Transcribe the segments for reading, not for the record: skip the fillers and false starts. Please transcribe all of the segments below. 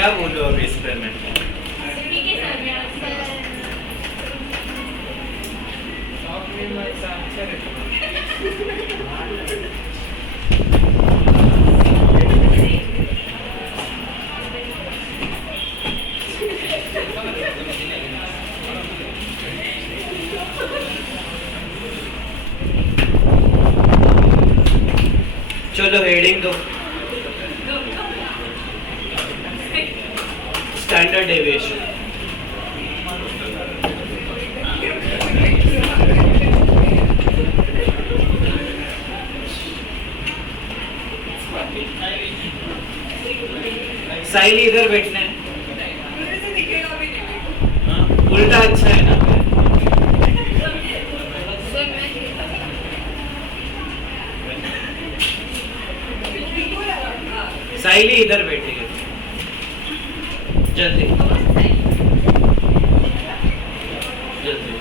क्या बोलूं अब इस पे मैं? चलो हेडिंग दो, स्टैंडर्ड डेविएशन। साइली इधर बैठना है। हाँ, उल्टा अच्छा है ना? साइली इधर बैठेगी जल्दी जल्दी।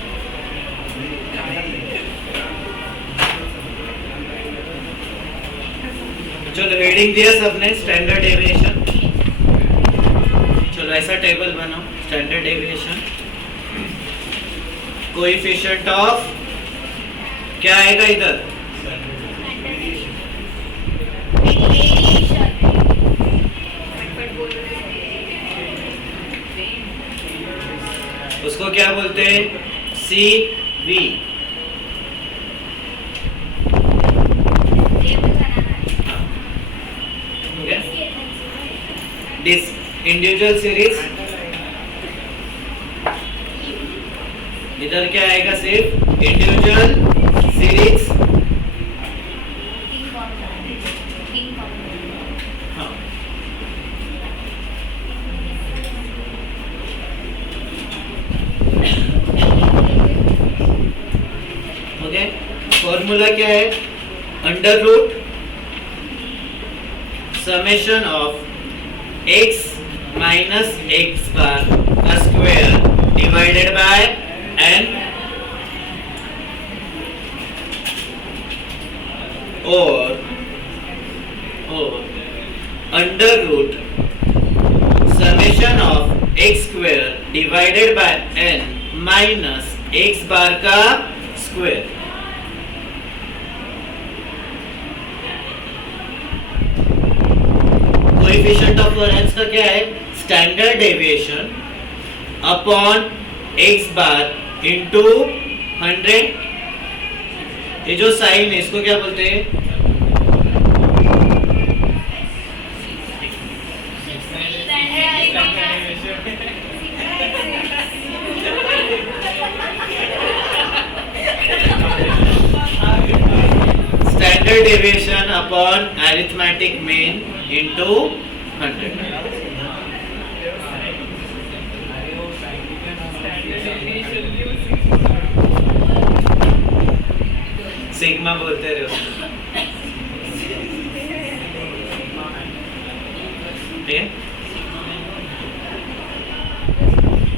चलो हेडिंग दिया सबने, स्टैंडर्ड डेविएशन। चलो ऐसा टेबल बनाओ, स्टैंडर्ड डेविएशन, कोएफिशिएंट ऑफ क्या आएगा इधर? उसको क्या बोलते हैं? C V. This individual series, इधर क्या आएगा? सिर्फ इंडिविजुअल सीरीज। हाँ, ओके। फॉर्मूला क्या है? Under root summation of x minus x bar का स्क्वायर डिवाइडेड बाय n और under root summation of x square divided by n minus x bar का स्क्वायर। कोएफिशिएंट ऑफ वैरिएंस का क्या है? Standard deviation upon x bar into 100। ये जो sign है इसको क्या बोलते हैं? Standard deviation upon arithmetic mean into 100। Sigma बोलते रहे हो, ठीक है?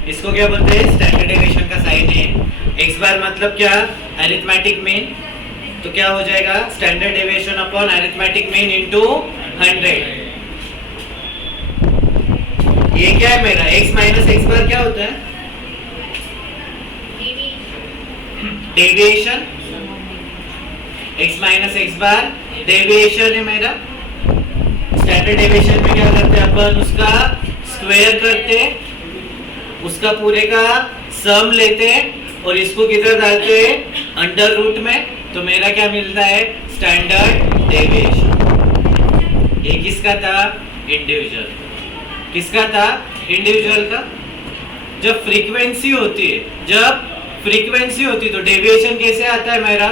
इसको क्या बोलते हैं? स्टैंडर्ड डेविएशन का साइन है x बार, मतलब क्या? Arithmetic mean. तो क्या हो जाएगा? Standard deviation upon arithmetic mean into 100। ये क्या है मेरा? x माइनस x बार क्या होता है? डेविएशन। x माइनस x बार डेविएशन है मेरा। स्टैंडर्ड डेविएशन में क्या करते हैं अपन? उसका स्क्वायर करते हैं, उसका पूरे का सम लेते हैं और इसको किधर डालते हैं? अंडर रूट में। तो मेरा क्या मिलता है? Standard deviation. ये किसका था? इंडिविजुअल। किसका था? इंडिविजुअल का। जब फ्रीक्वेंसी होती है तो डेविएशन कैसे आता है मेरा?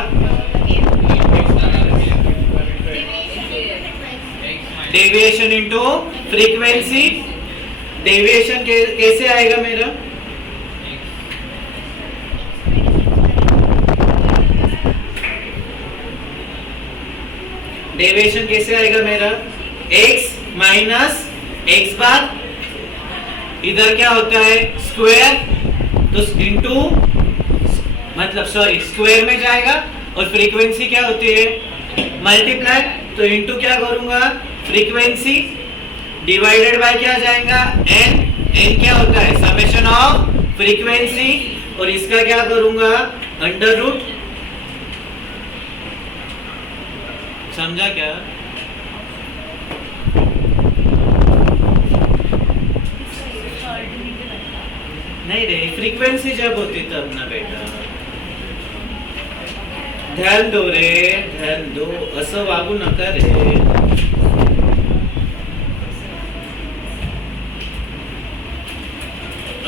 Deviation into frequency. डेविएशन कैसे आएगा मेरा? डेविएशन कैसे आएगा मेरा? x माइनस x बार, इधर क्या होता है? स्क्वायर, तो इनटू मतलब स्क्वायर में जाएगा और फ्रीक्वेंसी क्या होती है? मल्टीप्लाई। तो इनटू क्या करूंगा? फ्रीक्वेंसी। डिवाइडेड बाय क्या जाएगा, एन। एन क्या होता है, समेशन ऑफ फ्रीक्वेंसी, और इसका क्या करूंगा, अंडर रूट। समझा क्या? नहीं रे, फ्रीक्वेंसी जब होती तब ना बेटा, ध्यान दो रे, ध्यान दो, असं वागू नका रे।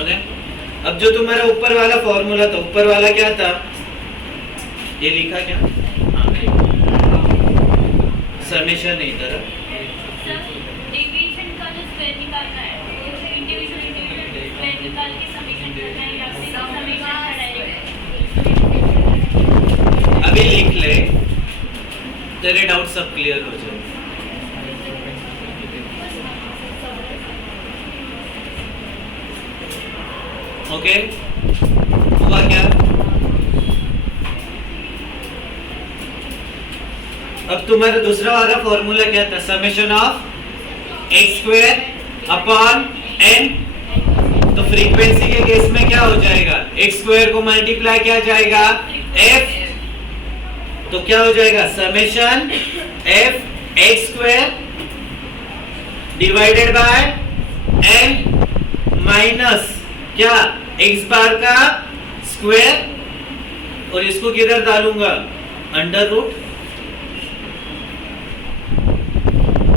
ओके, अब जो तुम्हारा ऊपर वाला फॉर्मूला था, ऊपर वाला क्या था, ये लिखा क्या, समेशन नहीं था, डेविएशन का जो स्क्वायर निकालना है, इंडिविजुअल स्क्वायर निकाल के समेशन करना है, या फिर समेशन का डायरेक्ट। अभी लिख ले, तेरे डाउट सब क्लियर हो जाए। ओके, हुआ क्या? अब तुम्हारा दूसरा वाला फॉर्मूला क्या था, summation of x square upon n. तो फ्रीक्वेंसी के केस में क्या हो जाएगा, एक्स स्क्वायर को मल्टीप्लाई किया जाएगा एफ, तो क्या हो जाएगा, summation f x square divided by n minus क्या, एक्स बार का स्क्वायर, और इसको किधर डालूंगा, अंडर रूट।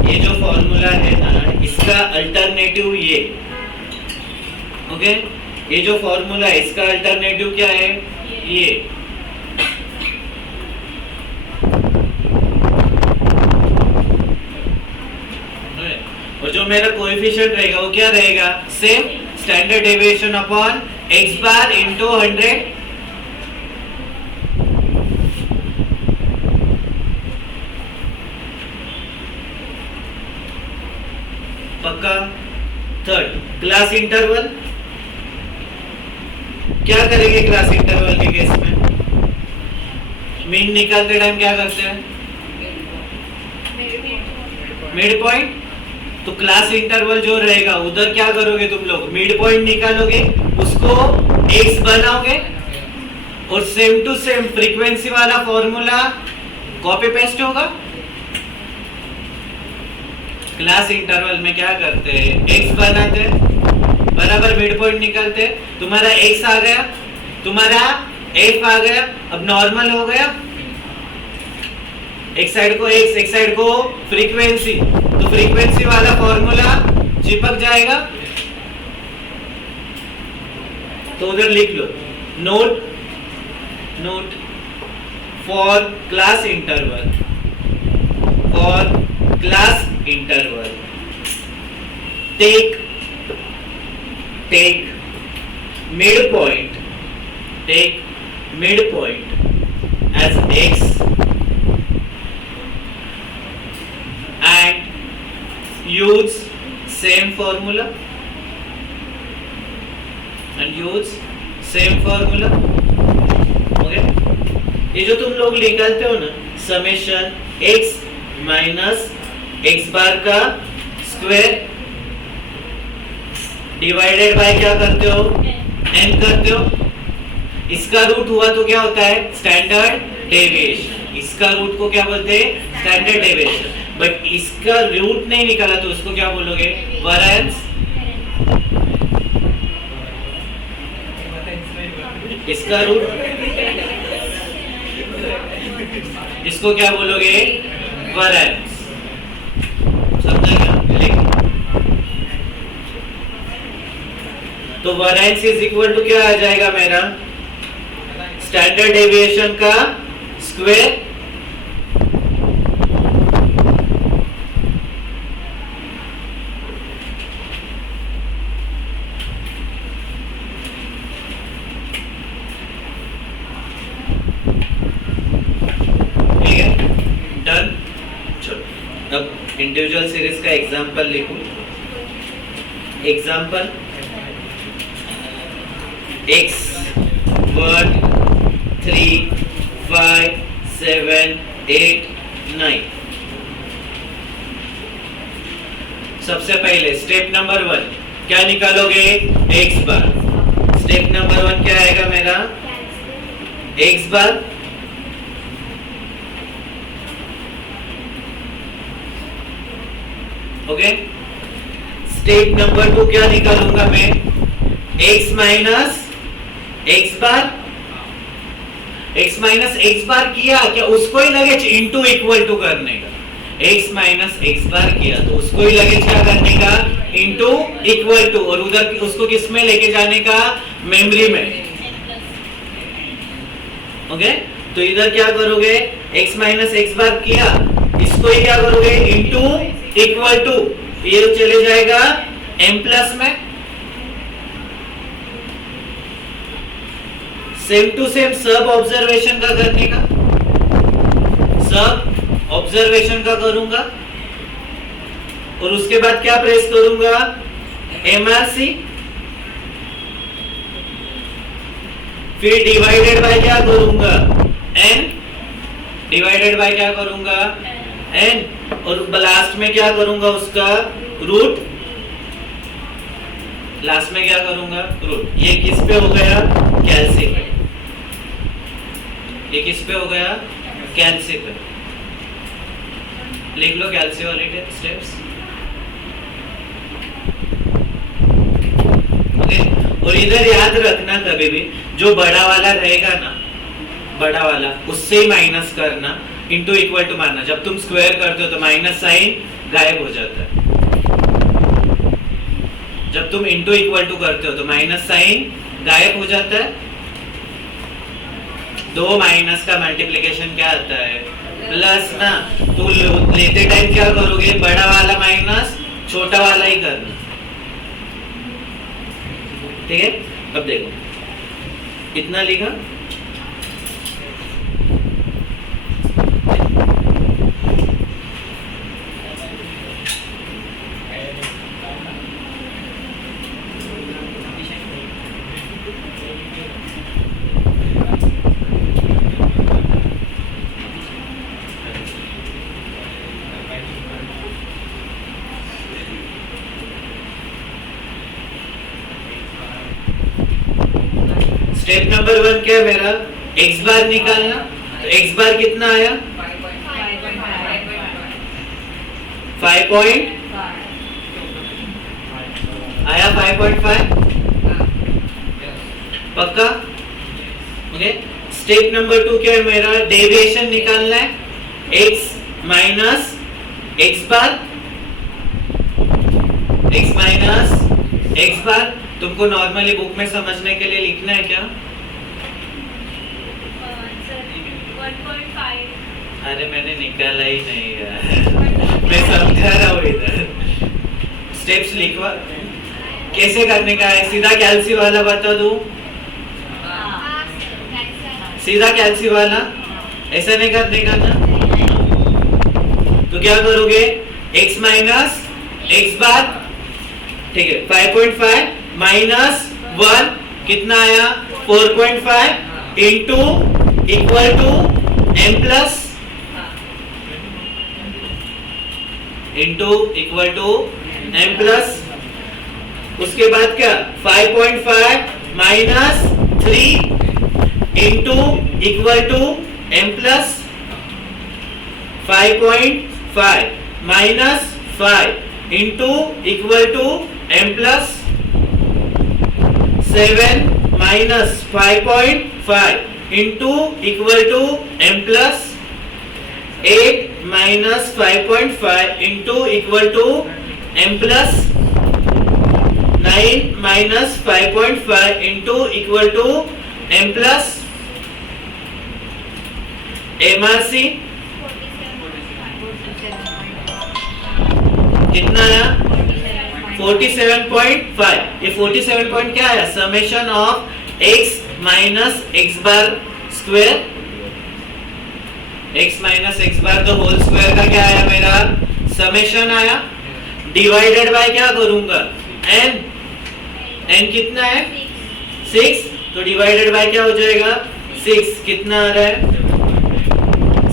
ये जो फॉर्मूला है ना, इसका अल्टरनेटिव ये, ओके, ये जो फॉर्मूला है इसका अल्टरनेटिव क्या है, ये। और जो मेरा कोएफिशिएंट रहेगा वो क्या रहेगा, same, standard deviation upon x bar into 100। पक्का? Third, class interval. क्या करेंगे क्लास इंटरवल के केस में, मीन निकालते टाइम क्या करते हैं, मिड पॉइंट। तो क्लास इंटरवल जो रहेगा उधर क्या करोगे तुम लोग, मिड पॉइंट निकालोगे, उसको एक्स बनाओगे, और सेम टू सेम फ्रीक्वेंसी वाला फॉर्मूला कॉपी पेस्ट होगा। क्लास इंटरवल में क्या करते हैं, एक्स बनाते हैं, बराबर मिड पॉइंट निकालते हैं, तुम्हारा एक्स आ गया, तुम्हारा एफ आ गया, अब नॉर्मल हो गया, एक साइड को एक्स, एक साइड को फ्रीक्वेंसी, तो फ्रीक्वेंसी वाला फॉर्मूला चिपक जाएगा। तो उधर लिख लो, note note for class interval, for class interval take midpoint as x and use same formula okay. ये जो तुम लोग निकालते हो ना, summation x minus x bar का स्क्वायर डिवाइडेड बाय क्या करते हो, n करते हो, इसका रूट हुआ तो क्या होता है, स्टैंडर्ड डेविएशन। इसका रूट को क्या बोलते हैं, स्टैंडर्ड डेविएशन। बट इसका रूट नहीं निकाला तो उसको क्या बोलोगे, वेरिएंस। इसका रूट, इसको क्या बोलोगे, वेरिएंस। समझा क्या? तो वेरिएंस इज इक्वल टू क्या आ जाएगा मेरा, स्टैंडर्ड डेविएशन का स्क्वायर इंडिविजुअल सीरीज का एग्जांपल लिखूं। Example x 1 3 5 7 8 9। सबसे पहले स्टेप नंबर 1 क्या निकालोगे? एक्स बार। स्टेप नंबर 1 क्या आएगा मेरा? एक्स बार। ओके। स्टेप नंबर 2 क्या निकालूंगा मैं? एक्स माइनस एक्स बार। एक्स माइनस एक्स बार किया क्या? उसको ही लगे इनटू इक्वल टू करने का। x माइनस एक्स बार किया तो उसको ही लगे क्या करने का? इनटू इक्वल टू, और उधर उसको किस में लेके जाने का? मेमोरी में। ओके, तो इधर क्या करोगे? x माइनस एक्स बार किया, इसको ही क्या करोगे? इनटू इक्वल टू, ये चले जाएगा m प्लस में। सेम टू सेम सब ऑब्जर्वेशन का करने का, सब ऑब्जर्वेशन का करूंगा, और उसके बाद क्या प्रेस करूंगा? MRC। फिर डिवाइडेड बाय क्या करूंगा? n। डिवाइडेड बाय क्या करूंगा? n, और लास्ट में क्या करूंगा? उसका रूट। लास्ट में क्या करूंगा? रूट। ये किस पे हो गया? कैल्सी पे। ये किस पे हो गया? कैल्सी पे। लिख लो कैल्सी वाले स्टेप्स। ओके, और इधर याद रखना कभी भी जो बड़ा वाला रहेगा ना, बड़ा वाला उससे ही माइनस करना, इनटू इक्वल टू मारना। जब तुम स्क्वायर करते हो तो माइनस साइन गायब हो जाता है। जब तुम इनटू इक्वल टू करते हो तो माइनस साइन गायब हो जाता है। दो माइनस का मल्टीप्लिकेशन क्या आता है? प्लस ना। तो लेते टाइम क्या करोगे? बड़ा वाला माइनस छोटा वाला ही करना। ठीक है, अब देखो इतना लिखा। स्टेप नंबर 1 क्या है मेरा? x बार निकालना। तो x बार कितना आया? 5 पॉइंट आया, 5.5 पक्का? ओके। स्टेप नंबर 2 क्या है मेरा? डेविएशन निकालना है। x माइनस एक्स बार, x माइनस एक्स बार। तुमको नॉर्मली बुक में समझने के लिए लिखना है क्या? 1.5। अरे मैंने निकाला ही नहीं यार। मैं समझा रहा हूँ इधर। स्टेप्स लिखवा कैसे करने का है? सीधा कैल्सी वाला बता दूं? सीधा कैल्सी वाला, ऐसा नहीं करने का ना। तो क्या करोगे? x माइनस एक्स बार, ठीक है, 5.5 माइनस 1 कितना आया? 4.5 into equal to m plus, into equal to m plus. उसके बाद क्या? 5.5 minus 3 into equal to m plus. 5.5 minus 5 into equal to m plus. 7 minus 5.5 into equal to m plus. 8 minus 5.5 into equal to m plus. 9 minus 5.5 into equal to m plus. MRC कितना आया? 47.5। ये 47 point क्या आया? Summation of x minus x bar square, x minus x bar the whole square का क्या आया मेरा? Summation आया। डिवाइडेड बाय क्या करूंगा? n। n कितना है? 6। तो डिवाइडेड बाय क्या हो जाएगा? 6। कितना आ रहा है?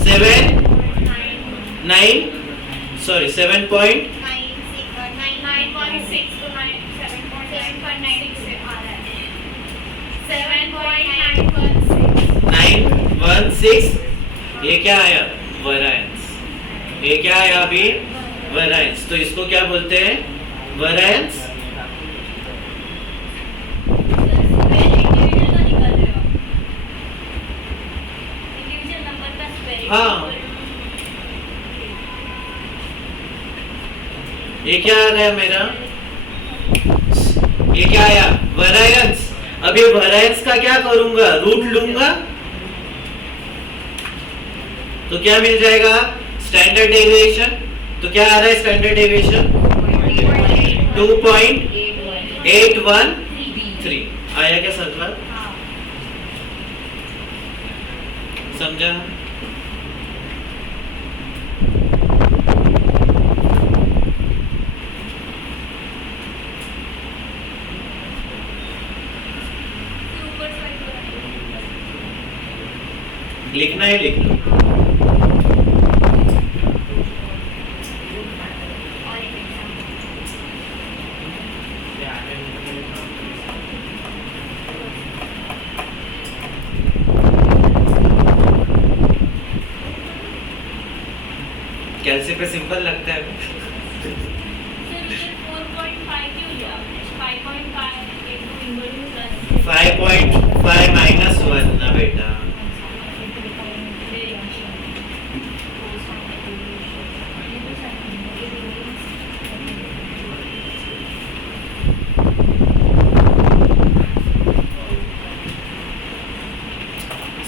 7 9 सॉरी 7.9 7.6 तो 7.96 से आ रहा है 7.916 ये क्या आया? वेरिएंस। ये क्या आया अभी? वेरिएंस। तो इसको क्या बोलते हैं? वेरिएंस। हाँ, ये क्या आ गया मेरा? ये क्या आया? वेरिएंस। अब ये वेरिएंस का क्या करूंगा? रूट लूंगा तो क्या मिल जाएगा? Standard deviation. तो क्या आ रहा है स्टैंडर्ड डेविएशन? 2.813 आया क्या सर्कल? समझा? लिखना है, लिख लो। कैलसी पे सिंपल लगता है। 5.5 माइनस 1 ना बेटा।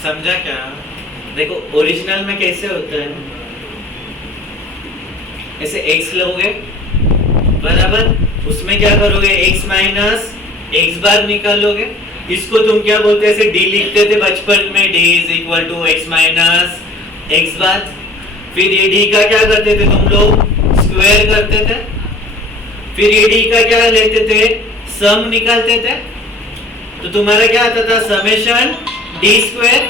समझा क्या? देखो ओरिजिनल में कैसे होता है, ऐसे x लोगे बराबर, उसमें क्या करोगे? x माइनस x बार निकालोगे। इसको तुम क्या बोलते हैं? ऐसे d लिखते थे बचपन में, d is equal to x minus x bar. फिर ये d का क्या करते थे तुम लोग? स्क्वायर करते थे। फिर ये d का क्या लेते थे? सम निकालते थे। तो तुम्हारा क्या आता था? Summation d square.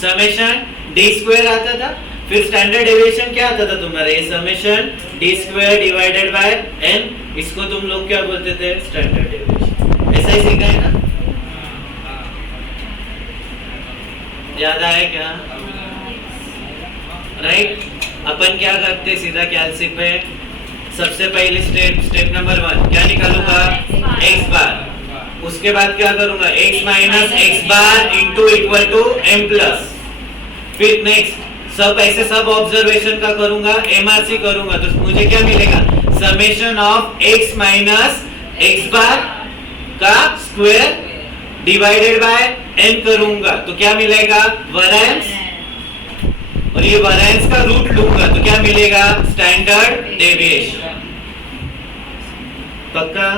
Summation d square आता था। फिर स्टैंडर्ड डेविएशन क्या आता था तुम्हारा? ये summation d square divided by n। इसको तुम लोग क्या बोलते थे? Standard deviation. ऐसा ही सीखा है ना? याद आया क्या? राइट। अपन क्या करते? सीधा कैलसी पे सबसे पहले स्टेप नंबर 1 क्या निकालूंगा? x बार। उसके बाद क्या करूंगा? x minus x bar into equal to m plus. फिर नेक्स्ट सब ऐसे सब ऑब्जर्वेशन का करूंगा, MRC करूंगा। तो मुझे क्या मिलेगा? Summation of x minus x bar का स्क्वायर डिवाइडेड बाय n करूंगा। तो क्या मिलेगा? वेरिएंस। और ये वेरिएंस का रूट लूंगा तो क्या मिलेगा? Standard deviation. पक्का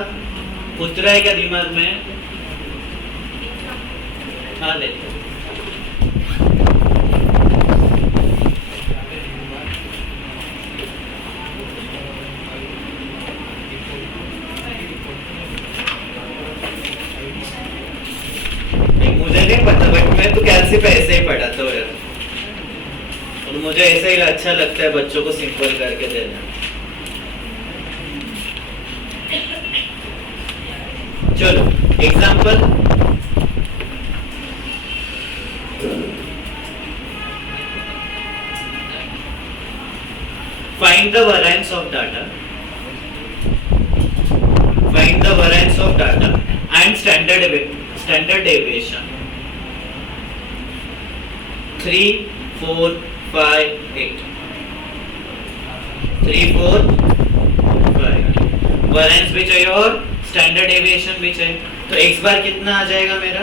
उतरा है क्या दिमाग में? हाँ लेते मुझे नहीं पता, बट मैं तो कैलसी पे ऐसे ही पढ़ाता हूँ यार, और मुझे ऐसा ही अच्छा लगता है बच्चों को सिंपल करके देना। चलो example, find the variance of data, find the variance of data and standard deviation 3, 4, 5, 8 3, 4, 5 variance भी चाहिए और स्टैंडर्ड डेविएशन भी चाहिए। तो x बार कितना आ जाएगा मेरा?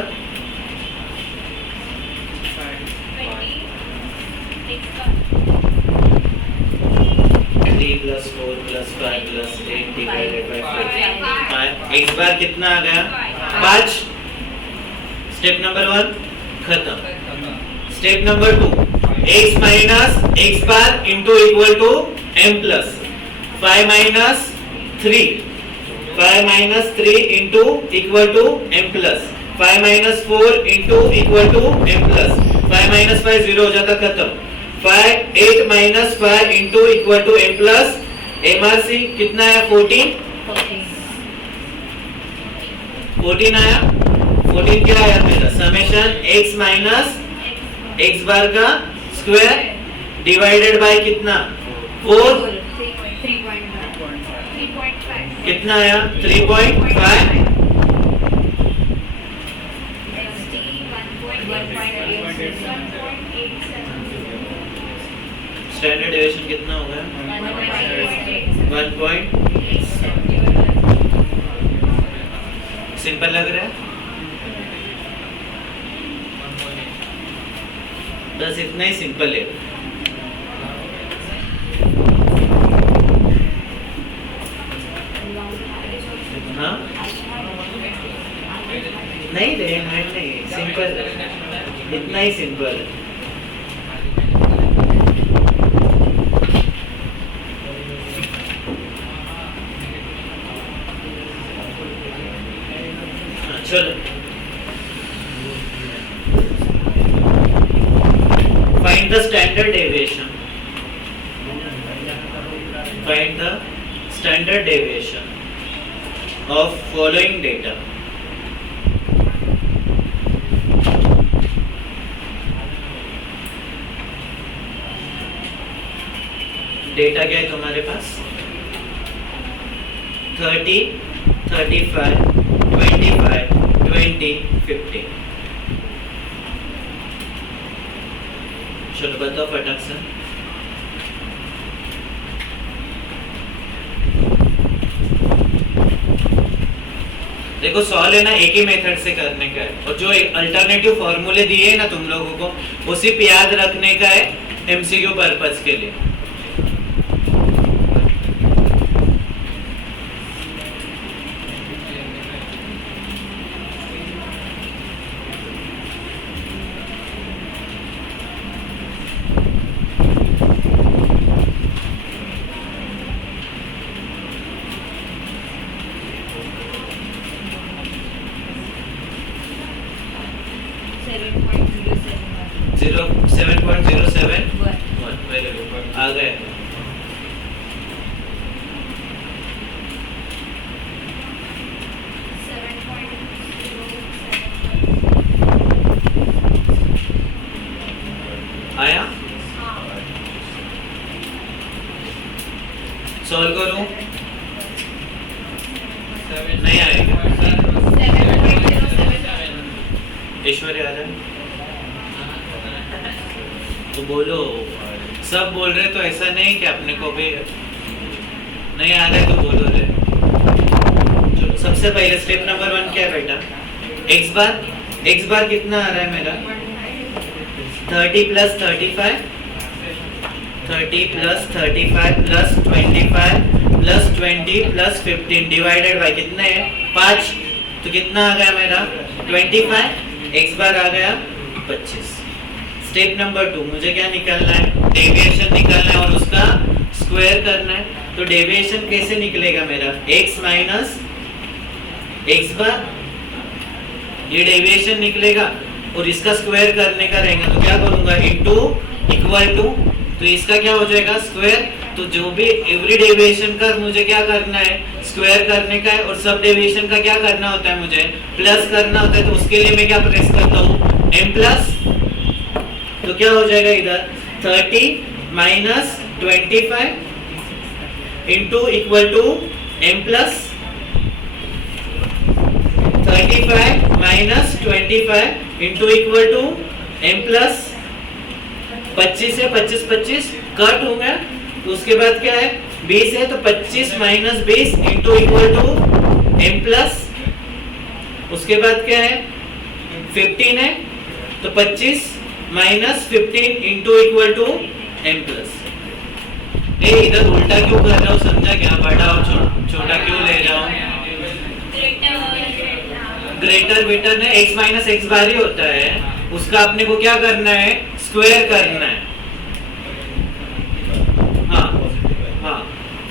3 plus 4 plus 5 plus 8 divided by 5। x बार कितना आ गया? 5। स्टेप नंबर 1 खत्म। Step number 2 x minus x bar into equal to m plus 5 minus 3 into equal to m plus 5 minus 4 into equal to m plus 5 minus 5 0 हो जाता, खत्म। 5 8 minus 5 into equal to m plus MRC कितना है 14 आया। 14 क्या आया मेरा summation x minus x bar का स्क्वायर डिवाइडेड बाय कितना 4 कितना आया 3.5 स्टैंडर्ड डेविएशन कितना हो गया 1. सिंपल लग रहा है बस इतना ही सिंपल है। हाँ नहीं रे हार्ड नहीं सिंपल इतना ही सिंपल है। चलो find the standard deviation of following data data क्या है तुम्हारे पास 30 35 25 20 50 चलो बताओ फटाक से देखो सॉल्व है ना एक ही मेथड से करने का है और जो अल्टरनेटिव फॉर्मूले दिए हैं ना तुम लोगों को वो सिर्फ याद रखने का है एमसीक्यू पर्पस के लिए। आ गए आया सॉल्व करूं नहीं आएगा ऐश्वर्या आ रहा है तो बोलो सब बोल रहे तो ऐसा नहीं कि अपने को भी नहीं आ रहा है तो बोलो रे। चलो सबसे पहले स्टेप नंबर 1 क्या है बेटा x बार कितना आ रहा है मेरा 30 plus 35 plus 25 plus 20 plus 15 divided by कितने है 5 तो कितना आ गया मेरा 25 x बार आ गया 25। स्टेप नंबर 2 मुझे क्या निकालना है डेविएशन निकालना है और उसका स्क्वायर करना है। तो डेविएशन कैसे निकलेगा मेरा x माइनस x बार ये डेविएशन निकलेगा और इसका स्क्वायर करने का रहेगा तो क्या करूंगा इनटू इक्वल टू तो इसका क्या हो जाएगा स्क्वायर। तो जो भी एवरी डेविएशन का मुझे क्या करना है स्क्वायर करने का है और सब डेविएशन का क्या करना होता है मुझे प्लस करना होता है। तो उसके लिए मैं क्या प्रेस करता हूँ m प्लस तो क्या हो जाएगा इधर 30 minus 25 into equal to m plus 35 minus 25 into equal to m plus 25 है 25 कट हो गया तो उसके बाद क्या है 20 है तो 25 minus 20 into equal to m plus उसके बाद क्या है 15 है तो 25 minus 15 into equal to m plus. इधर उल्टा क्यों कर रहा हूँ समझा क्या बड़ा और छोटा क्यों ले रहा हूँ ग्रेटर बेटर ने x माइनस एक्स बार ही होता है उसका अपने को क्या करना है स्क्वायर करना है। हाँ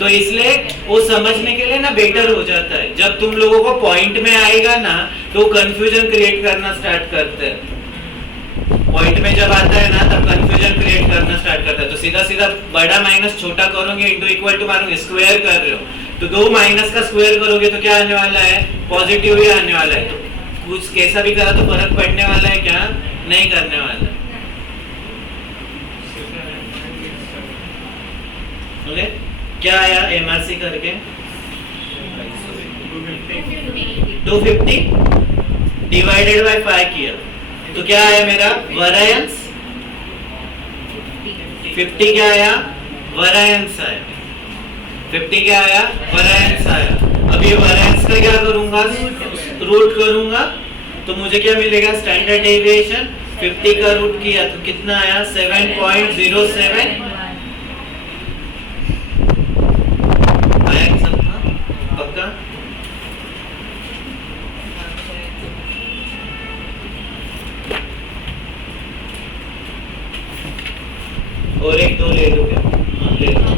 तो इसलिए वो समझने के लिए ना बेटर हो जाता है। जब तुम लोगों को पॉइंट में आएगा ना तो कंफ्यूजन क्रिएट करना स्टार्ट करते हैं। पॉइंट में जब आता है ना तब कंफ्यूजन क्रिएट करना स्टार्ट सीधा बड़ा माइनस छोटा करोगे, इंटू इक्वल टू मारोगे, स्क्वायर कर रहे हो तो दो माइनस का स्क्वायर करोगे तो क्या आने वाला है, पॉजिटिव ही आने वाला है। तो कुछ कैसा भी करा तो फर्क पड़ने वाला है क्या, नहीं करने वाला। ओके, क्या आया एमआरसी करके 250 डिवाइडेड बाय 5 किया तो क्या आया मेरा वेरिएंस 50 क्या आया, वेरिएंस आया 50 क्या आया, वेरिएंस आया। अब ये वेरिएंस का क्या करूंगा, रूट करूंगा तो मुझे क्या मिलेगा, स्टैंडर्ड डेविएशन 50 का रूट किया तो कितना आया 7.07 आया सबका पक्का। और एक दो ले लो क्या, ले लो।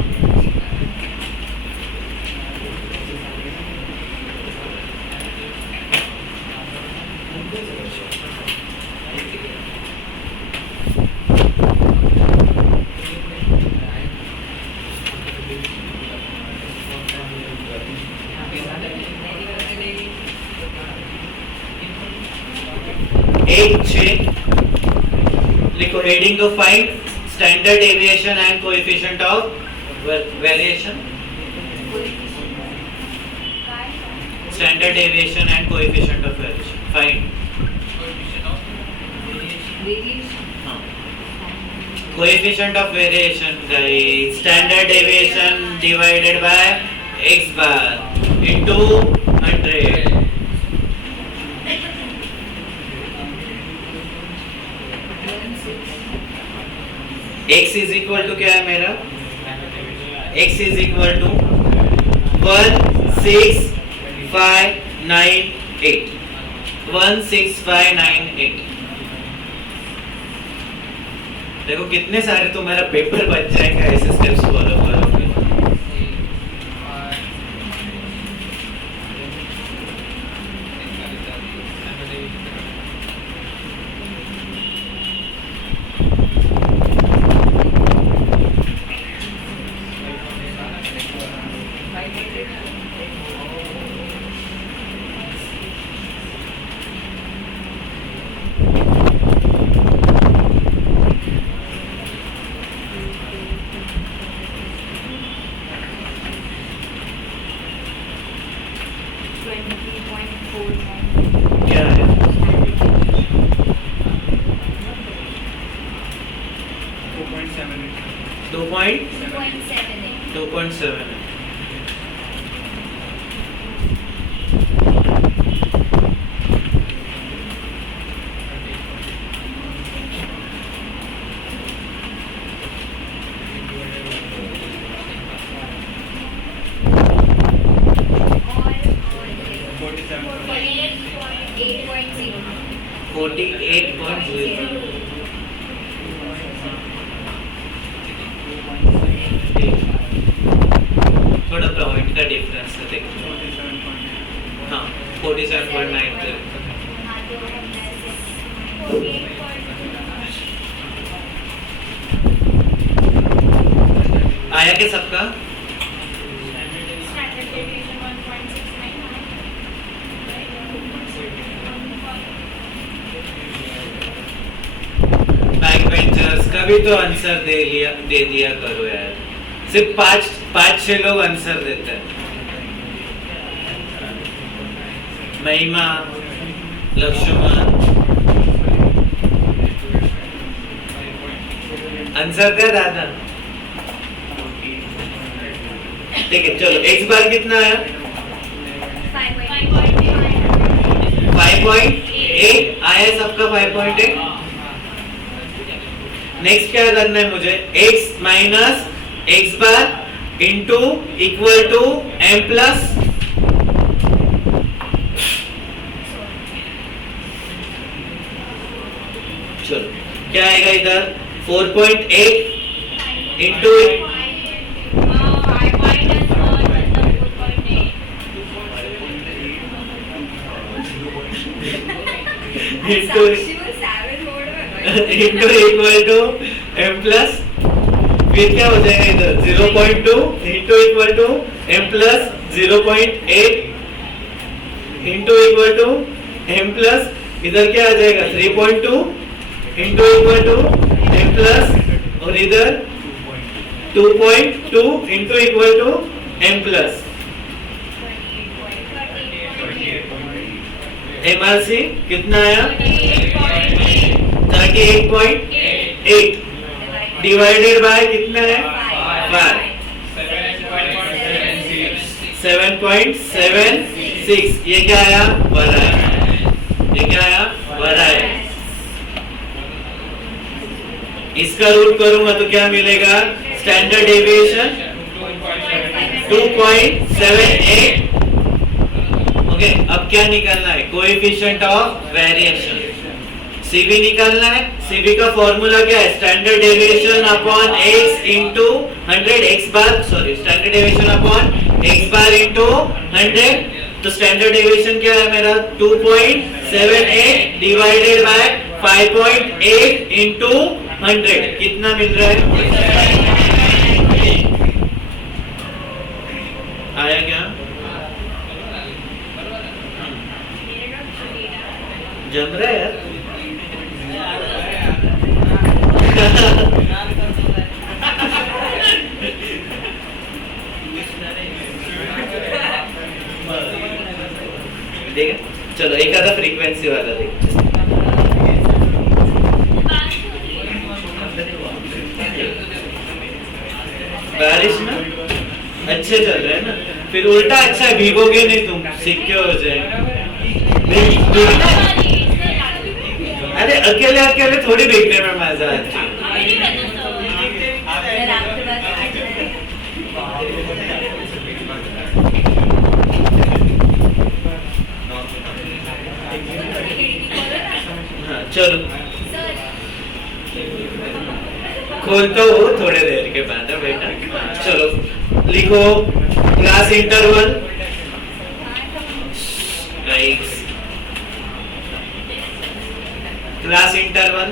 एक छः लिखो, heading to find standard deviation and coefficient of variation, standard deviation and coefficient of variation find. Coefficient of variation guys, standard deviation divided by x bar into 100। x is equal to क्या है मेरा, x is equal to 16598 16598। देखो कितने सारे तुम्हारा paper बच जाएगा ऐसे स्टेप्स फॉलो करोगे। क्या है 2.7 है। थोड़ा पॉइंट का डिफरेंस है देखो, हाँ 47.9। आया क्या सबका, बैक बेंचर्स का भी तो आंसर दे दिया करो यार, सिर्फ पाँच छह लोग आंसर देते हैं। महिमा, लक्ष्मण आंसर दे दादा। ठीक है चलो, x बार कितना आया 5.8 आया सबका 5.8। नेक्स्ट क्या करना है मुझे, x minus x bar into equal to m plus चलो क्या आएगा इधर 4.8 into into equal to m plus फिर क्या हो जाएगा इधर 0.2 into equal to m plus 0.8 into equal to m plus इधर क्या आ जाएगा 3.2 into equal to m plus और इधर 2.2 into equal to m plus MRC कितना आया 38.8 डिवाइडेड बाय कितना है 7.76 ये क्या आया बड़ा है ये क्या आया बड़ा है इसका रूट करूंगा तो क्या मिलेगा स्टैंडर्ड डेविएशन 2.78 ओके अब क्या निकालना है कोएफिशिएंट ऑफ वेरिएशन CV निकालना है CV का फॉर्मूला क्या है standard deviation upon x into 100 x bar sorry standard deviation upon x bar into 100 तो स्टैंडर्ड डेविएशन क्या है मेरा 2.78 डिवाइडेड बाय 5.8 इंटू 100 कितना मिल रहा है आया क्या जम रहा है यार देख चलो एक आधा फ्रीक्वेंसी वाला देख बारिश में अच्छे चल रहे हैं ना फिर उल्टा अच्छा है भीगोगे नहीं तुम सिक्योर हो जाएगा अरे अकेले अकेले थोड़ी भीगने में मजा आता है हाँ चलो खोलता हूँ थोड़े देर के बाद है बेटा चलो लिखो क्लास इंटरवल क्लास इंटरवल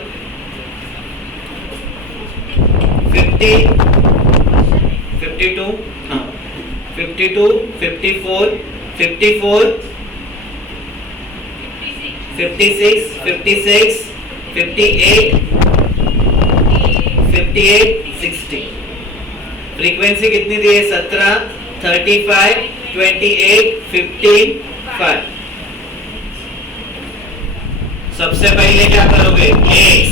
50 52 हाँ 52 54 54 56 56 58 58 60 फ्रीक्वेंसी कितनी दी है 17 35 28 15 5 सबसे पहले क्या करोगे x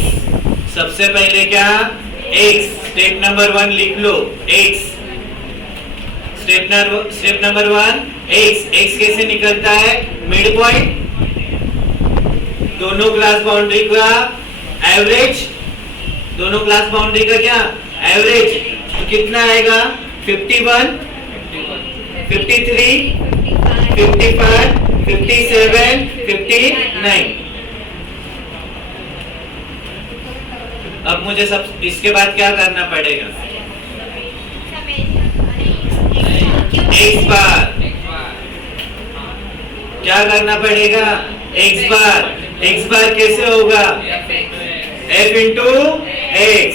सबसे पहले क्या x स्टेप नंबर 1 लिख लो x स्टेप नंबर 1 x कैसे निकलता है मिड पॉइंट दोनों क्लास बाउंड्री का एवरेज दोनों क्लास बाउंड्री का क्या एवरेज तो कितना आएगा 51 53 55 57 59 अब मुझे सब इसके बाद क्या करना पड़ेगा x बार क्या करना पड़ेगा x बार कैसे होगा f into x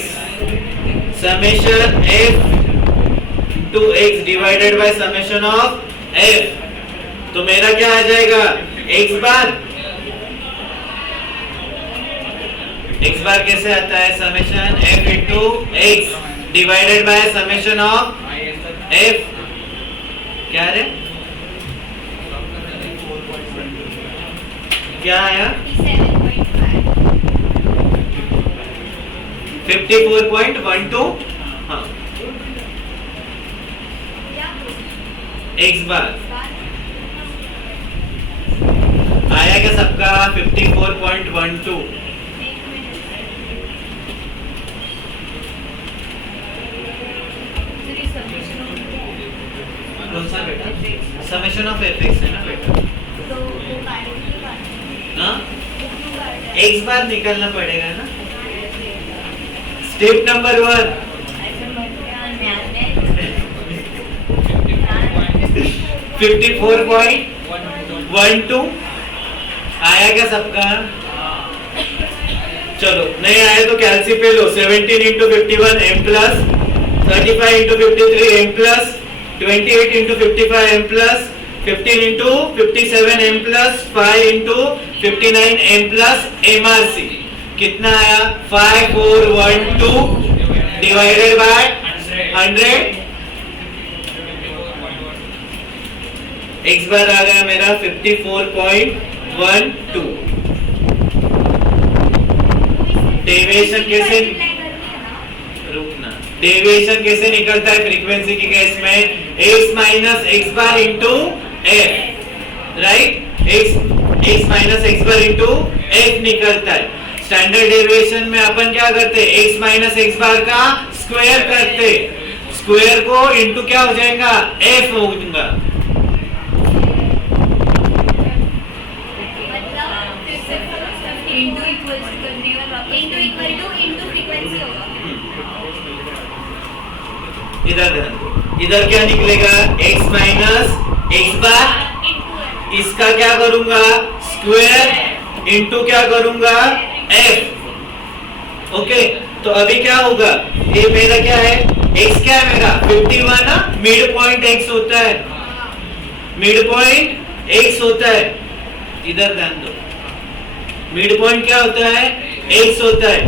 summation f into x divided by summation of f तो मेरा क्या आ जाएगा x बार कैसे आता है summation f into x divided by summation of f क्या रे क्या आया 54.12 हाँ x बार आया क्या सबका 54.12 कौन सा बेटा समेशन ऑफ fx है ना बेटा हाँ x बार निकालना पड़ेगा ना स्टेप नंबर 1 54.12 आया क्या सबका चलो नहीं आया तो कैलसी पे लो 17 into 51 m plus 35 into 53 m plus 28 into 55 m plus 15 into 57 m plus 5 into 59 m plus MRC कितना आया 5412 डिवाइडेड बाय 100 x बार आ गया मेरा 54.12 डेविएशन कैसे रुकना डेविएशन कैसे निकलता है फ्रीक्वेंसी के केस में x minus x bar into f right x minus x bar into f निकलता है स्टैंडर्ड डेविएशन में अपन क्या करते x माइनस x बार का स्क्वायर करते स्क्वायर को इंटू क्या हो जाएगा f होगा इधर क्या निकलेगा x माइनस x बार इसका क्या करूंगा स्क्वायर इंटू क्या करूंगा f ओके तो अभी क्या होगा ये मेरा क्या है x क्या है मेरा 51 ना मिड पॉइंट x होता है मिड पॉइंट x होता है इधर ध्यान दो मिड पॉइंट क्या होता है x होता है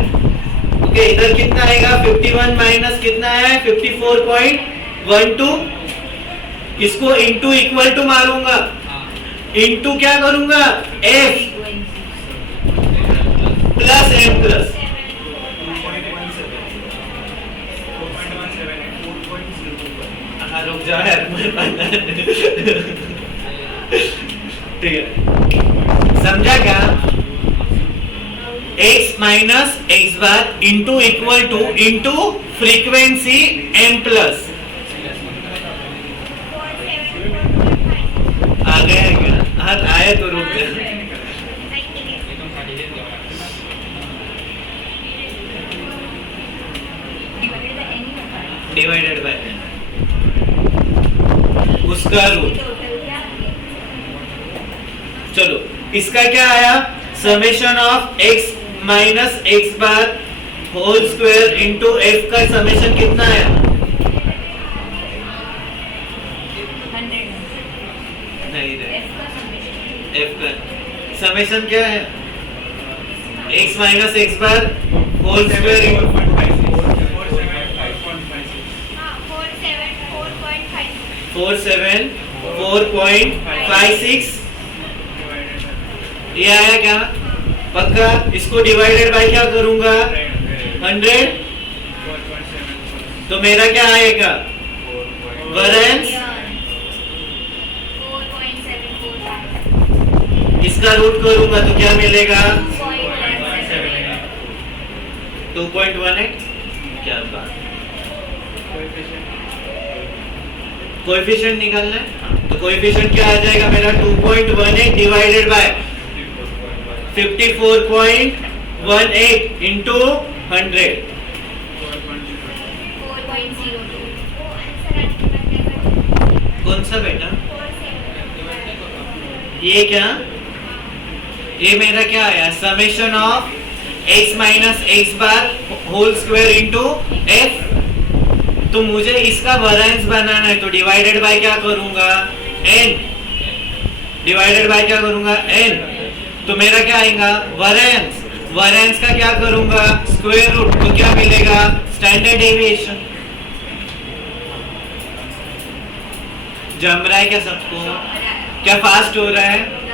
ओके इधर कितना आएगा 51 माइनस कितना है 54.12 इसको इनटू इक्वल टू मारूंगा इनटू क्या करूंगा f प्लस m प्लस रुक जाओ यार ठीक है समझा क्या x minus x bar into equal to into frequency m plus आ गया है क्या हाँ आया तो रुक जा डिवाइडेड बाय उसका रूट चलो इसका क्या आया summation of x minus x bar whole square into f का समेशन कितना आया नहीं रे f का समेशन क्या है x minus x bar whole square into 47.56 ये आया क्या पक्का इसको डिवाइडेड बाय क्या करूंगा 100 तो मेरा क्या आएगा वैरेंस इसका रूट करूंगा तो क्या मिलेगा 2.18 क्या बात कोएफिशिएंट निकालना है तो कोएफिशिएंट क्या आ जाएगा मेरा 2.18 डिवाइडेड बाय 54.18 into 100 कौन सा बेटा ये क्या ये मेरा क्या आया summation of x minus x bar whole square into f तो मुझे इसका वैरेंस बनाना है तो डिवाइडेड बाय क्या करूंगा n डिवाइडेड बाय क्या करूंगा n तो मेरा क्या आएगा वैरेंस वैरेंस का क्या करूंगा स्क्वायर रूट तो क्या मिलेगा स्टैंडर्ड डेविएशन जम रहा है क्या सबको क्या फास्ट हो रहा है